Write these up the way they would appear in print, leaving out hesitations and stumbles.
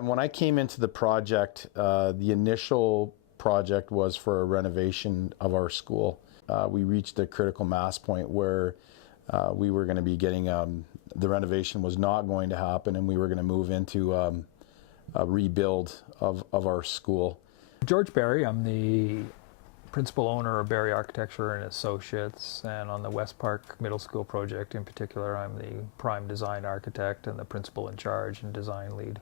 When I came into the project, the initial project was for a renovation of our school. We reached a critical mass point where we were going to be getting, the renovation was not going to happen, and we were going to move into a rebuild of our school. George Barry, I'm the principal owner of Barry Architecture and Associates, and on the West Park Middle School project in particular, I'm the prime design architect and the principal in charge and design lead.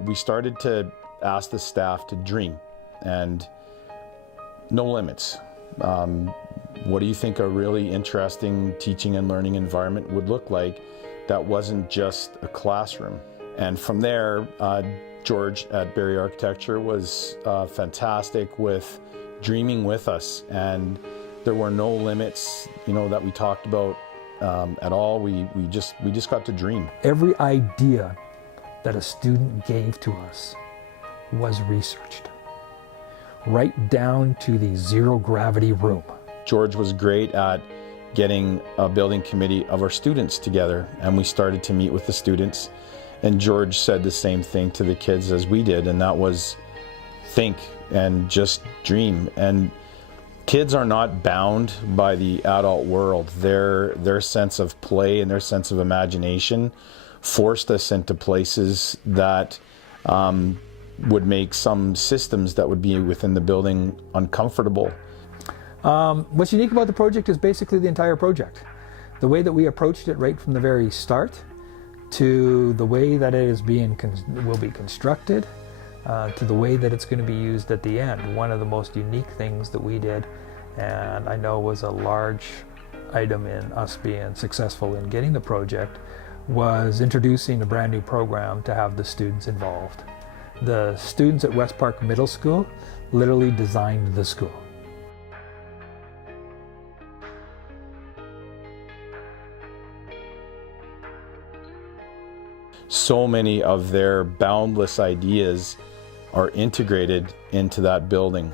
We started to ask the staff to dream, and no limits. What do you think a really interesting teaching and learning environment would look like that wasn't just a classroom? And from there, George at Barry Architecture was fantastic with dreaming with us, and there were no limits, that we talked about at all. We just got to dream. Every idea that a student gave to us was researched, right down to the zero gravity room. George was great at getting a building committee of our students together, and we started to meet with the students, and George said the same thing to the kids as we did, and that was think and just dream. And kids are not bound by the adult world. Their sense of play and their sense of imagination forced us into places that would make some systems that would be within the building uncomfortable. What's unique about the project is basically the entire project. The way that we approached it right from the very start, to the way that it is will be constructed, to the way that it's going to be used at the end. One of the most unique things that we did, and I know was a large item in us being successful in getting the project, was introducing a brand new program to have the students involved. The students at West Park Middle School literally designed the school. So many of their boundless ideas are integrated into that building.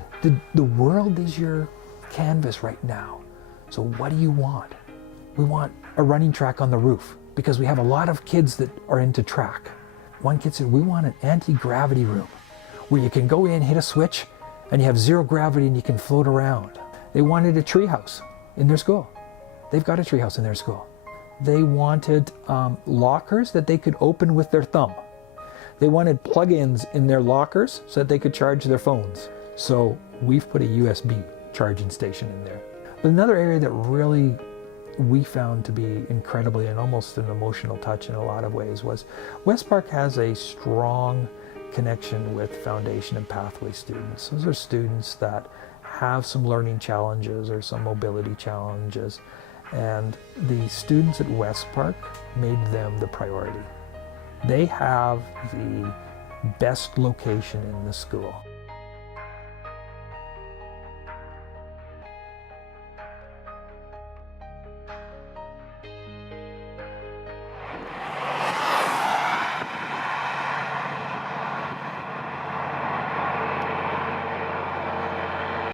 The world is your canvas right now. So what do you want? We want a running track on the roof, because we have a lot of kids that are into track. One kid said, we want an anti-gravity room where you can go in, hit a switch, and you have zero gravity and you can float around. They wanted a tree house in their school. They've got a tree house in their school. They wanted lockers that they could open with their thumb. They wanted plug-ins in their lockers so that they could charge their phones. So we've put a USB charging station in there. But another area that really we found to be incredibly and almost an emotional touch in a lot of ways was West Park has a strong connection with foundation and pathway students. Those are students that have some learning challenges or some mobility challenges, and the students at West Park made them the priority. They have the best location in the school.